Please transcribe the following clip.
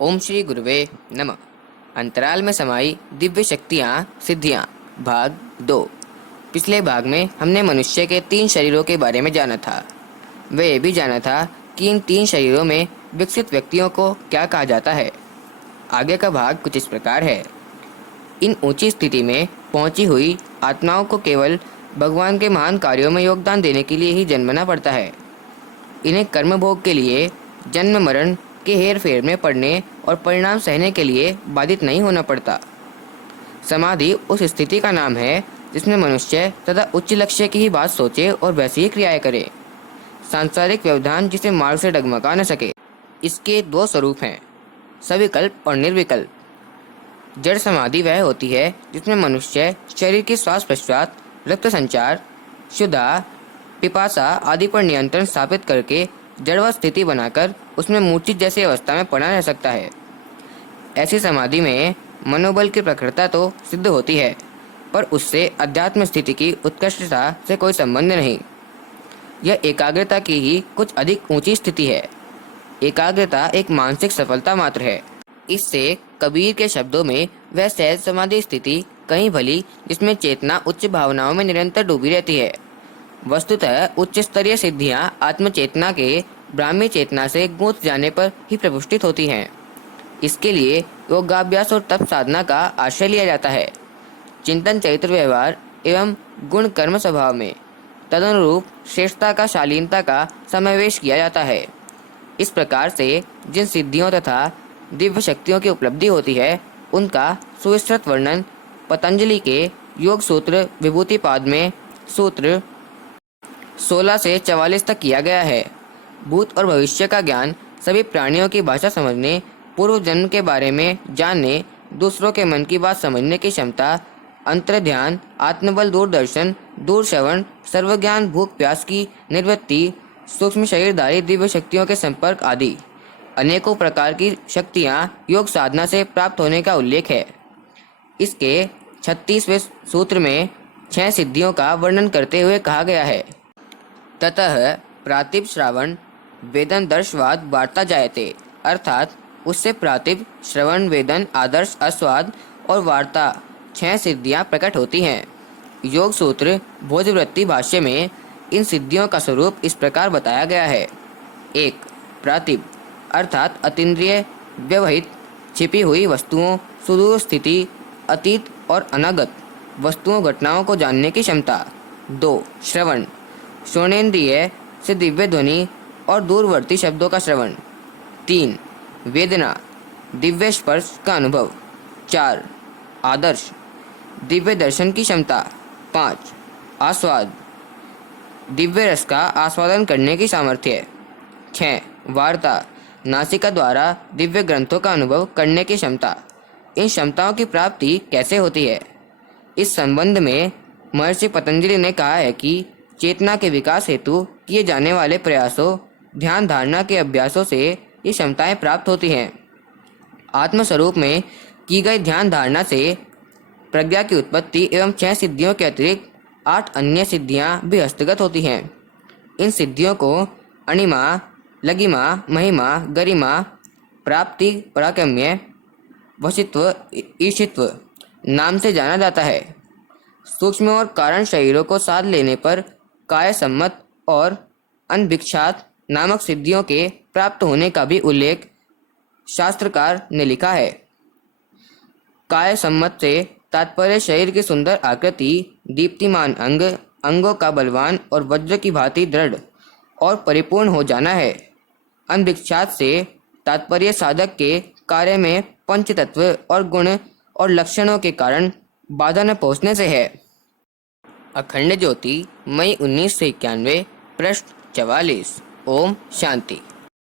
ओम श्री गुरुवे नमः। अंतराल में समाई दिव्य शक्तियाँ सिद्धियाँ भाग 2। पिछले भाग में हमने मनुष्य के 3 शरीरों के बारे में जाना था। वह यह भी जाना था कि इन 3 शरीरों में विकसित व्यक्तियों को क्या कहा जाता है। आगे का भाग कुछ इस प्रकार है। इन ऊंची स्थिति में पहुंची हुई आत्माओं को केवल भगवान के महान कार्यों में योगदान देने के लिए ही जन्मना पड़ता है। इन्हें कर्म भोग के लिए जन्म मरण के हेर फेर में पड़ने और परिणाम सहने के लिए बाधित नहीं होना पड़ता। समाधि उस स्थिति का नाम है जिसमें मनुष्य तथा उच्च लक्ष्य की ही बात सोचे और वैसी ही क्रियाएं करे। सांसारिक व्यवधान जिसे मार्ग से डगमगा न सके। इसके 2 स्वरूप हैं, सविकल्प और निर्विकल्प। जड़ समाधि वह होती है जिसमें मनुष्य शरीर के श्वास प्रश्वास, रक्त संचार, क्षुधा, पिपासा आदि पर नियंत्रण स्थापित करके जड़वत स्थिति बनाकर उसमें मूर्छित जैसी अवस्था में पड़ा रह सकता है। ऐसी समाधि में मनोबल की प्रखरता तो सिद्ध होती है, पर उससे अध्यात्म स्थिति की उत्कृष्टता से कोई संबंध नहीं। यह एकाग्रता की ही कुछ अधिक ऊंची स्थिति है। एकाग्रता एक मानसिक सफलता मात्र है। इससे कबीर के शब्दों में वह सहज समाधि स्थिति कहीं भली जिसमें चेतना उच्च भावनाओं में निरंतर डूबी रहती है। वस्तुतः उच्च स्तरीय सिद्धियां आत्मचेतना के ब्राह्मी चेतना से गूंथ जाने पर ही प्रतिष्ठित होती हैं। इसके लिए योगाभ्यास और तप साधना का आश्रय लिया जाता है। चिंतन, चरित्र, व्यवहार एवं गुण कर्म स्वभाव में तदनुरूप श्रेष्ठता का, शालीनता का समावेश किया जाता है। इस प्रकार से जिन सिद्धियों तथा दिव्य शक्तियों की उपलब्धि होती है उनका सुविस्तृत वर्णन पतंजलि के योग सूत्र विभूतिपाद में सूत्र 16 से 44 तक किया गया है। भूत और भविष्य का ज्ञान, सभी प्राणियों की भाषा समझने, पूर्व जन्म के बारे में जानने, दूसरों के मन की बात समझने की क्षमता, अंतर ध्यान, आत्मबल, दूरदर्शन, दूर श्रवण, सर्वज्ञान, भूख प्यास की निवृत्ति, सूक्ष्म शरीरधारी दिव्य शक्तियों के संपर्क आदि अनेकों प्रकार की शक्तियाँ योग साधना से प्राप्त होने का उल्लेख है। इसके 36वें सूत्र में 6 सिद्धियों का वर्णन करते हुए कहा गया है। ततः प्रातिभ श्रावण वेदन दर्शवाद वार्ता जायते, अर्थात उससे प्रातिभ, श्रवण, वेदन, आदर्श, आस्वाद और वार्ता 6 सिद्धियां प्रकट होती हैं। योग सूत्र भोजवृत्ति भाष्य में इन सिद्धियों का स्वरूप इस प्रकार बताया गया है। 1. प्रातिभ अर्थात अतीन्द्रिय व्यवहित छिपी हुई वस्तुओं, सुदूर स्थिति, अतीत और अनागत वस्तुओं, घटनाओं को जानने की क्षमता। 2. श्रवण श्रवणेन्द्रिय से दिव्य ध्वनि और दूरवर्ती शब्दों का श्रवण। 3. वेदना दिव्य स्पर्श का अनुभव। 4. आदर्श दिव्य दर्शन की क्षमता। 5. आस्वाद दिव्य रस का आस्वादन करने की सामर्थ्य। 6. वार्ता नासिका द्वारा दिव्य ग्रंथों का अनुभव करने की क्षमता। इन क्षमताओं की प्राप्ति कैसे होती है? इस संबंध में महर्षि पतंजलि ने कहा है कि चेतना के विकास हेतु किए जाने वाले प्रयासों, ध्यान धारणा के अभ्यासों से ये क्षमताएं प्राप्त होती हैं। आत्मस्वरूप में की गई ध्यान धारणा से प्रज्ञा की उत्पत्ति एवं 6 सिद्धियों के अतिरिक्त 8 अन्य सिद्धियां भी हस्तगत होती हैं। इन सिद्धियों को अणिमा, लगिमा, महिमा, गरिमा, प्राप्ति, पराक्रम्य, वशित्व, ईशित्व नाम से जाना जाता है। सूक्ष्म और कारण शरीरों को साध लेने पर काय सम्मत और अनभिक्षात नामक सिद्धियों के प्राप्त होने का भी उल्लेख शास्त्रकार ने लिखा है। काय सम्मत से तात्पर्य शरीर की सुंदर आकृति, दीप्तिमान अंग, अंगों का बलवान और वज्र की भांति दृढ़ और परिपूर्ण हो जाना है। अनभिक्षात से तात्पर्य साधक के कार्य में पंच तत्व और गुण और लक्षणों के कारण बाधा न पहुँचने से है। अखंड ज्योति, मई 1991, पृष्ठ 44। ओम शांति।